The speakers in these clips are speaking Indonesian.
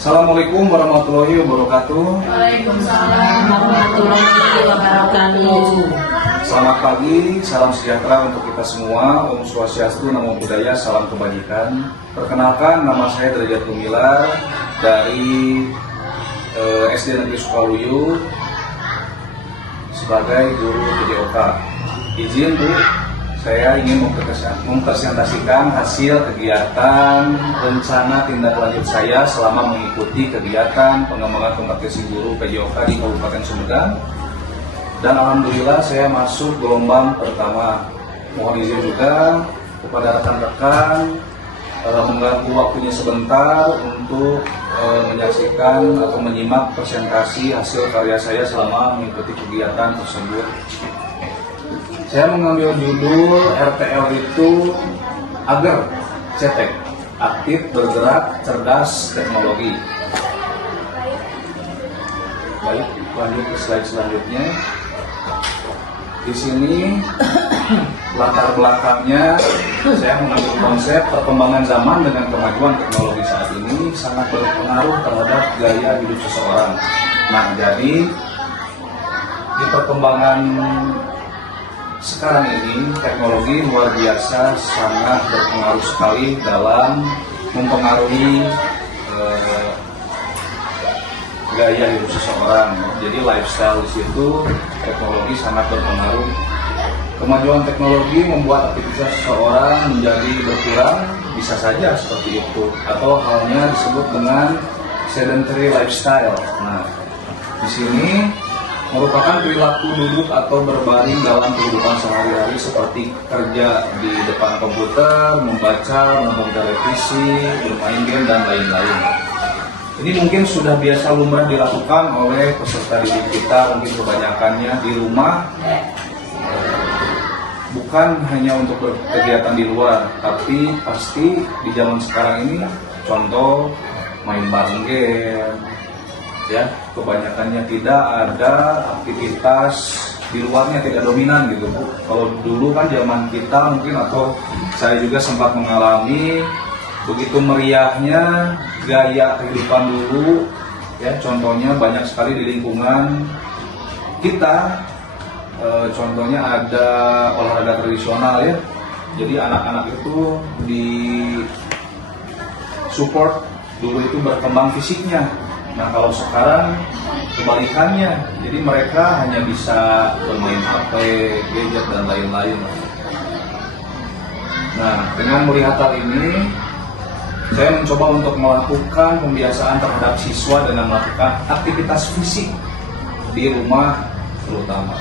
Assalamualaikum warahmatullahi wabarakatuh. Waalaikumsalam warahmatullahi wabarakatuh. Selamat pagi, salam sejahtera untuk kita semua. Om Swastiastu, Namo Buddhaya, salam kebajikan. Perkenalkan, nama saya Derajat Gumilar dari SD Negeri Sukaluyu sebagai guru PJOK. Izin Bu, saya ingin mempresentasikan hasil kegiatan rencana tindak lanjut saya selama mengikuti kegiatan pengembangan kompetisi guru PJOK di Kabupaten Sumedang. Dan alhamdulillah saya masuk gelombang pertama. Mohon izin juga kepada rekan-rekan mengganggu waktunya sebentar untuk menyaksikan atau menyimak presentasi hasil karya saya selama mengikuti kegiatan tersebut. Saya mengambil judul RTL itu agar cetek, aktif, bergerak, cerdas, teknologi. Baik, lanjut ke slide selanjutnya. Di sini latar belakangnya saya mengambil konsep perkembangan zaman dengan kemajuan teknologi saat ini sangat berpengaruh terhadap gaya hidup seseorang. Nah, jadi di perkembangan sekarang ini teknologi luar biasa sangat berpengaruh sekali dalam mempengaruhi gaya hidup seseorang. Jadi lifestyle di situ teknologi sangat berpengaruh. Kemajuan teknologi membuat aktivitas seseorang menjadi berkurang, bisa saja seperti itu, atau halnya disebut dengan sedentary lifestyle. Nah, di sini merupakan perilaku duduk atau berbaring dalam kehidupan sehari-hari seperti kerja di depan komputer, membaca, menonton televisi, bermain game, dan lain-lain. Ini mungkin sudah biasa lumrah dilakukan oleh peserta didik kita, mungkin kebanyakannya di rumah, bukan hanya untuk kegiatan di luar, tapi pasti di zaman sekarang ini, contoh main bareng game, ya kebanyakannya tidak ada aktivitas di luarnya, tidak dominan gitu Bu. Kalau dulu kan zaman kita mungkin, atau saya juga sempat mengalami begitu meriahnya gaya kehidupan dulu, ya contohnya banyak sekali di lingkungan kita, contohnya ada olahraga tradisional ya, jadi anak-anak itu di support dulu itu berkembang fisiknya. Nah kalau sekarang kebalikannya, jadi mereka hanya bisa bermain HP, gadget, dan lain-lain. Nah dengan melihat hal ini, saya mencoba untuk melakukan pembiasaan terhadap siswa dengan melakukan aktivitas fisik di rumah terutama.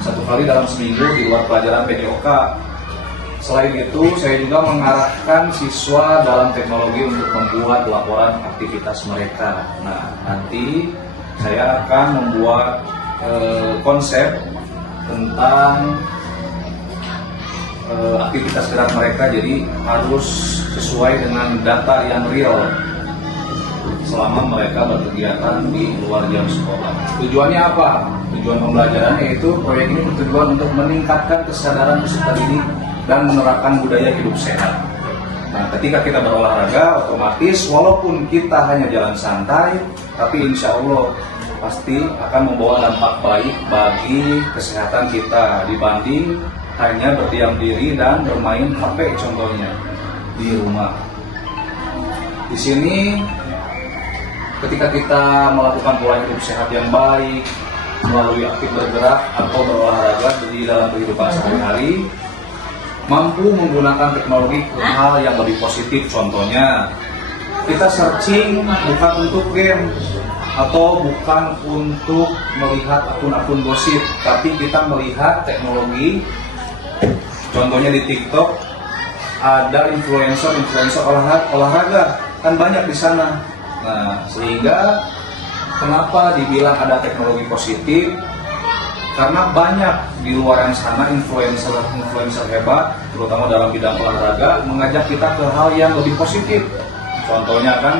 1 kali dalam seminggu di luar pelajaran PJOK. Selain itu, saya juga mengarahkan siswa dalam teknologi untuk membuat laporan aktivitas mereka. Nah, nanti saya akan membuat konsep tentang aktivitas gerak mereka, jadi harus sesuai dengan data yang real selama mereka berkegiatan di luar jam sekolah. Tujuannya apa? Tujuan pembelajaran yaitu proyek ini bertujuan untuk meningkatkan kesadaran peserta didik dan menerapkan budaya hidup sehat. Nah, ketika kita berolahraga, otomatis walaupun kita hanya jalan santai, tapi insya Allah pasti akan membawa dampak baik bagi kesehatan kita dibanding hanya berdiam diri dan bermain HP contohnya di rumah. Di sini ketika kita melakukan pola hidup sehat yang baik melalui aktif bergerak atau berolahraga di dalam kehidupan sehari-hari, mampu menggunakan teknologi ke hal yang lebih positif. Contohnya kita searching bukan untuk game atau bukan untuk melihat akun-akun gosip, tapi kita melihat teknologi. Contohnya di TikTok ada influencer olahraga, kan banyak di sana. Nah, sehingga kenapa dibilang ada teknologi positif? Karena banyak di luar sana influencer hebat, terutama dalam bidang olahraga, mengajak kita ke hal yang lebih positif. Contohnya kan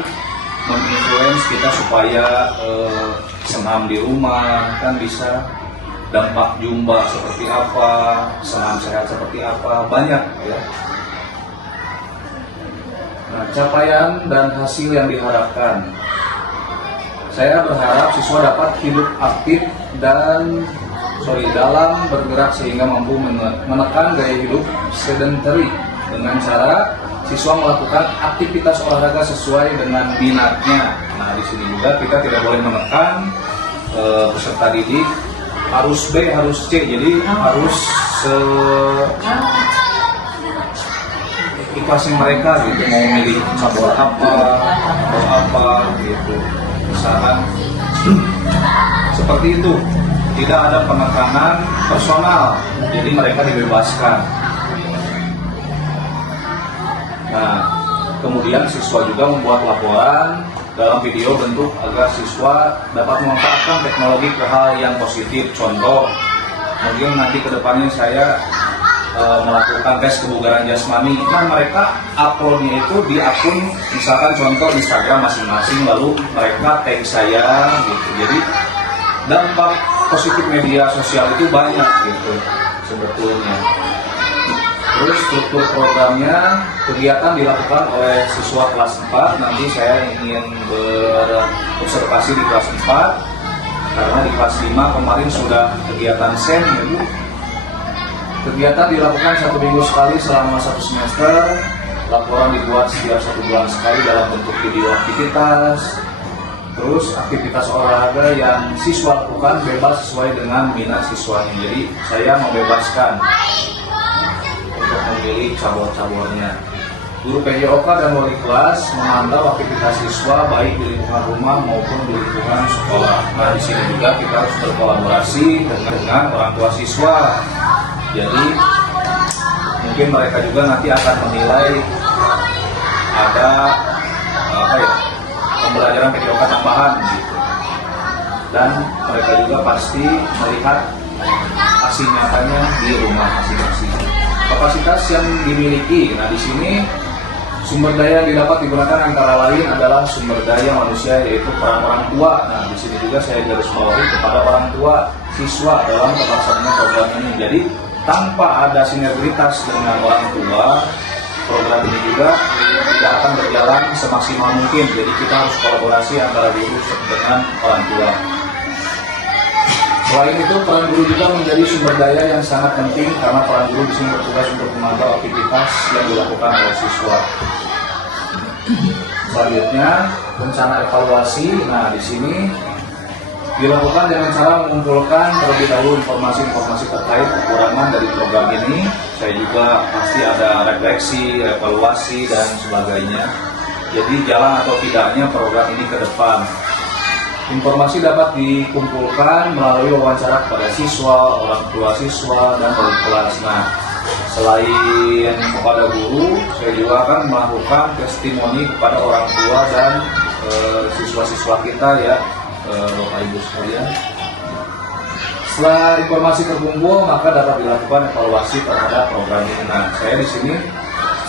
menginfluence kita supaya senam di rumah, kan bisa dampak jumlah seperti apa, senam sehat seperti apa, banyak ya. Nah, capaian dan hasil yang diharapkan. Saya berharap siswa dapat hidup aktif dan dalam bergerak sehingga mampu menekan gaya hidup sedentary dengan cara siswa melakukan aktivitas olahraga sesuai dengan minatnya. Nah, di sini juga kita tidak boleh menekan peserta didik harus B, harus C, jadi harus ikhlasnya mereka gitu, mau milih cabur apa atau apa gitu, misalkan seperti itu, tidak ada penekanan personal, jadi mereka dibebaskan. Nah, kemudian siswa juga membuat laporan dalam video bentuk agar siswa dapat memanfaatkan teknologi ke hal yang positif. Contoh, mungkin nanti kedepannya saya melakukan tes kebugaran jasmani. Nah, mereka uploadnya itu di akun, misalkan contoh Instagram masing-masing, lalu mereka tag saya gitu. Jadi dampak positif media sosial itu banyak gitu sebetulnya. Terus struktur programnya, kegiatan dilakukan oleh siswa kelas 4. Nanti saya ingin berobservasi di kelas 4 karena di kelas 5 kemarin sudah kegiatan SEM ya Bu. Kegiatan dilakukan 1 minggu sekali selama 1 semester. Laporan dibuat setiap 1 bulan sekali dalam bentuk video aktivitas. Terus aktivitas olahraga yang siswa lakukan bebas sesuai dengan minat siswanya. Jadi saya membebaskan untuk memilih cabur-caburnya. Guru PJOK dan wali kelas memantau aktivitas siswa baik di lingkungan rumah maupun di lingkungan sekolah. Nah, di sini juga kita harus berkolaborasi dengan orang tua siswa. Jadi mungkin mereka juga nanti akan menilai ada pembelajaran PJOK tambahan gitu. Dan mereka juga pasti melihat hasil nyatanya di rumah masing-masing. Kapasitas yang dimiliki, nah di sini sumber daya yang didapat digunakan antara lain adalah sumber daya manusia, yaitu peran orang tua. Nah, di sini juga saya garis bawahi kepada orang tua siswa dalam terlaksananya program ini. Jadi tanpa ada sinergitas dengan orang tua, program ini juga tidak akan berjalan semaksimal mungkin. Jadi kita harus kolaborasi antara guru dengan orang tua. Selain itu, peran guru juga menjadi sumber daya yang sangat penting karena peran guru di sini bertugas untuk memantau aktivitas yang dilakukan oleh siswa. Selanjutnya, rencana evaluasi. Nah, di sini dilakukan dengan cara mengumpulkan terlebih dahulu informasi-informasi terkait kekurangan dari program ini. Saya juga pasti ada refleksi, evaluasi, dan sebagainya. Jadi jalan atau tidaknya program ini ke depan. Informasi dapat dikumpulkan melalui wawancara kepada siswa, orang tua siswa, dan wali kelas. Nah, selain kepada guru, saya juga akan melakukan testimoni kepada orang tua dan siswa-siswa kita ya, Bapak Ibu sekalian. Setelah informasi terkumpul, maka dapat dilakukan evaluasi terhadap program ini. Nah, saya di sini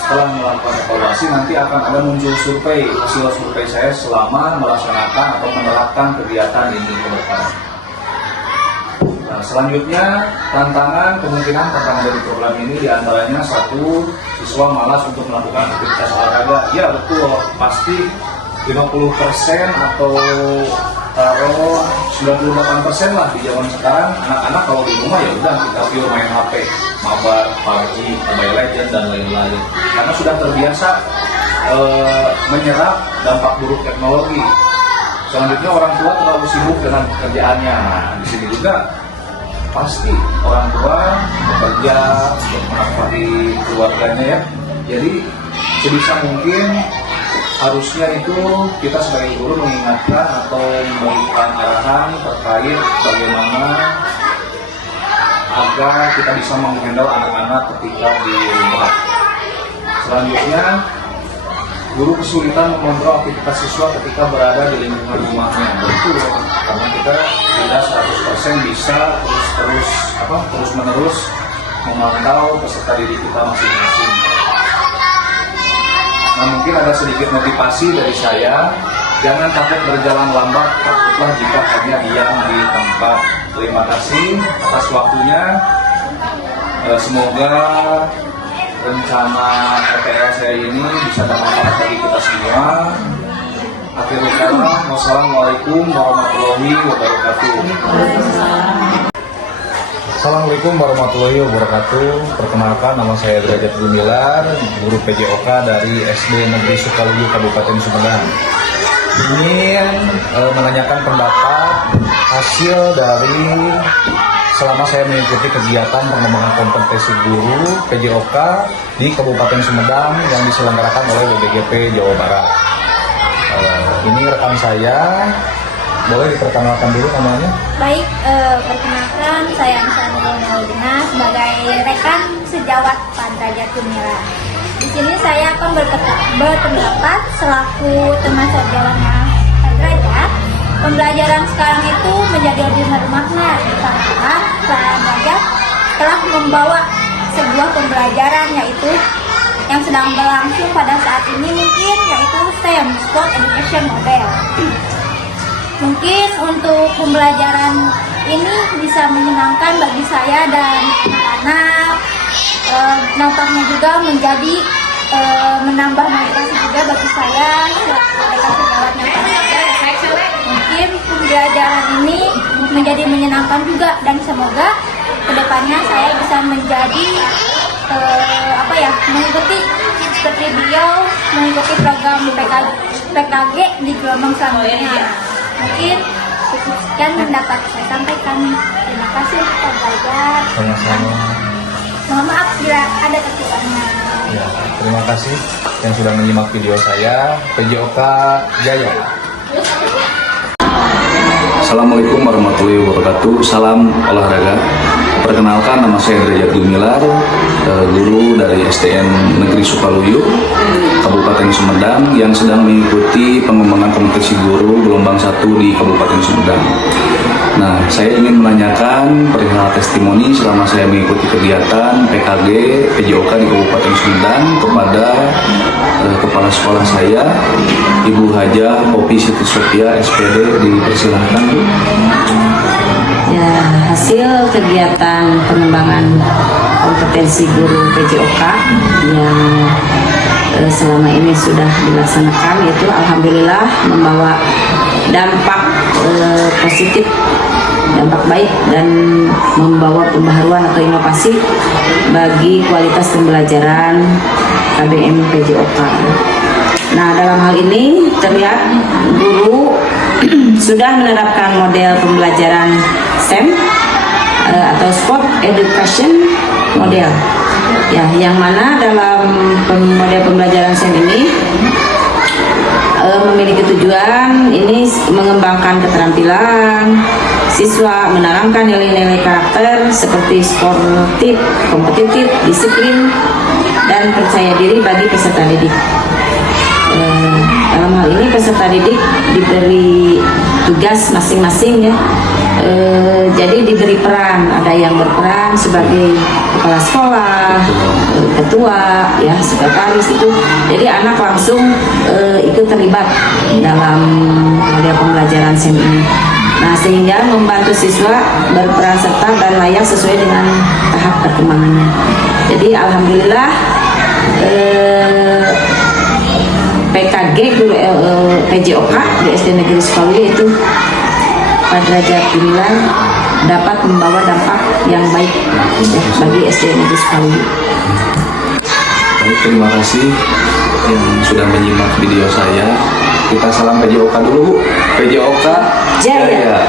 setelah melakukan evaluasi nanti akan ada muncul survei, hasil survei saya selama melaksanakan atau menerapkan kegiatan ini ke depan. Nah, selanjutnya kemungkinan tantangan dari program ini diantaranya 1, siswa malas untuk melakukan aktivitas olahraga. Ya betul, pasti 50% atau taruh 98% lah di zaman sekarang anak-anak kalau di rumah ya udah kita pure main HP, mabar, PUBG, Mobile Legends dan lain-lain. Karena sudah terbiasa menyerap dampak buruk teknologi. Selanjutnya orang tua terlalu sibuk dengan pekerjaannya. Nah, di sini juga pasti orang tua bekerja untuk menafkahi keluarganya ya. Jadi sebisa mungkin harusnya itu kita sebagai guru mengingatkan atau memberikan arahan terkait bagaimana agar kita bisa menghandle anak-anak ketika di rumah. Selanjutnya, guru kesulitan mengontrol aktivitas siswa ketika berada di lingkungan rumahnya. Betul, karena kita tidak 100% bisa terus-menerus memantau peserta didik kita masing-masing. Nah, mungkin ada sedikit motivasi dari saya, jangan takut berjalan lambat, takutlah jika hanya diam di tempat. Terima kasih atas waktunya. Semoga rencana RPL saya ini bisa bermanfaat bagi kita semua. Akhirul kalam, wassalamualaikum warahmatullahi wabarakatuh. Assalamualaikum warahmatullahi wabarakatuh. Perkenalkan, nama saya Derajat Gumilar, guru PJOK dari SD Negeri Sukaluyu, Kabupaten Sumedang. Ingin menanyakan pendapat hasil dari selama saya mengikuti kegiatan pengembangan kompetensi guru PJOK di Kabupaten Sumedang yang diselenggarakan oleh BPGP Jawa Barat. Ini rekan saya, boleh diperkenalkan dulu namanya? Baik, perkenalkan saya Ansanul Maulina sebagai rekan sejawat Pak Derajat Gumilar. Di sini saya akan berpendapat selaku teman sejawatnya Pak Derajat. Pembelajaran sekarang itu menjadi lebih bermakna karena Pak Derajat telah membawa sebuah pembelajaran yaitu yang sedang berlangsung pada saat ini mungkin yaitu STEM, Sport Education Model. Mungkin untuk pembelajaran ini bisa menyenangkan bagi saya dan anak-anak, nampaknya juga menjadi menambah motivasi juga bagi saya mereka sejawatnya Pak Derajat. Mungkin pembelajaran ini menjadi menyenangkan juga dan semoga kedepannya saya bisa menjadi mengikuti seperti beliau mengikuti program PKG di gelombang selanjutnya. Mungkin sekian pendapat saya sampaikan. Terima kasih Pak Derajat. Sama-sama. Mohon maaf bila ada kekurangan. Ya, terima kasih yang sudah menyimak video saya. PJOK Jaya. Assalamualaikum warahmatullahi wabarakatuh. Salam olahraga. Perkenalkan, nama saya Derajat Gumilar, guru dari SDN Negeri Sukaluyu, Kabupaten Sumedang yang sedang mengikuti pengembangan kompetensi guru gelombang 1 di Kabupaten Sumedang. Nah, saya ingin menanyakan perihal testimoni selama saya mengikuti kegiatan PKG PJOK di Kabupaten Sumedang kepada kepala sekolah saya, Ibu Haja Popi Siti Sophia SPD. Dipersilahkan. Ya, hasil kegiatan pengembangan kompetensi guru PJOK yang selama ini sudah dilaksanakan itu alhamdulillah membawa dampak positif, dampak baik dan membawa pembaharuan atau inovasi bagi kualitas pembelajaran KBM PJOK. Nah, dalam hal ini terlihat guru sudah menerapkan model pembelajaran STEM atau Sport Education Model. Ya, yang mana dalam model pembelajaran STEM ini memiliki tujuan ini mengembangkan keterampilan siswa, menanamkan nilai-nilai karakter seperti sportif, kompetitif, disiplin, dan percaya diri bagi peserta didik. Dalam hal ini peserta didik diberi tugas masing-masing ya. Jadi diberi peran, ada yang berperan sebagai kepala sekolah, ketua, ya sekretaris itu. Jadi anak langsung ikut terlibat dalam model pembelajaran STEM ini. Nah, sehingga membantu siswa berperan serta dan layak sesuai dengan tahap perkembangannya. Jadi alhamdulillah PKG guru PJOK di SD Negeri Sukaluyu itu Pak Derajat Gumilar dapat membawa dampak yang baik bagi SD Negeri Sukaluyu. Baik, terima kasih yang sudah menyimak video saya. Kita salam PJOK dulu. PJOK Jaya.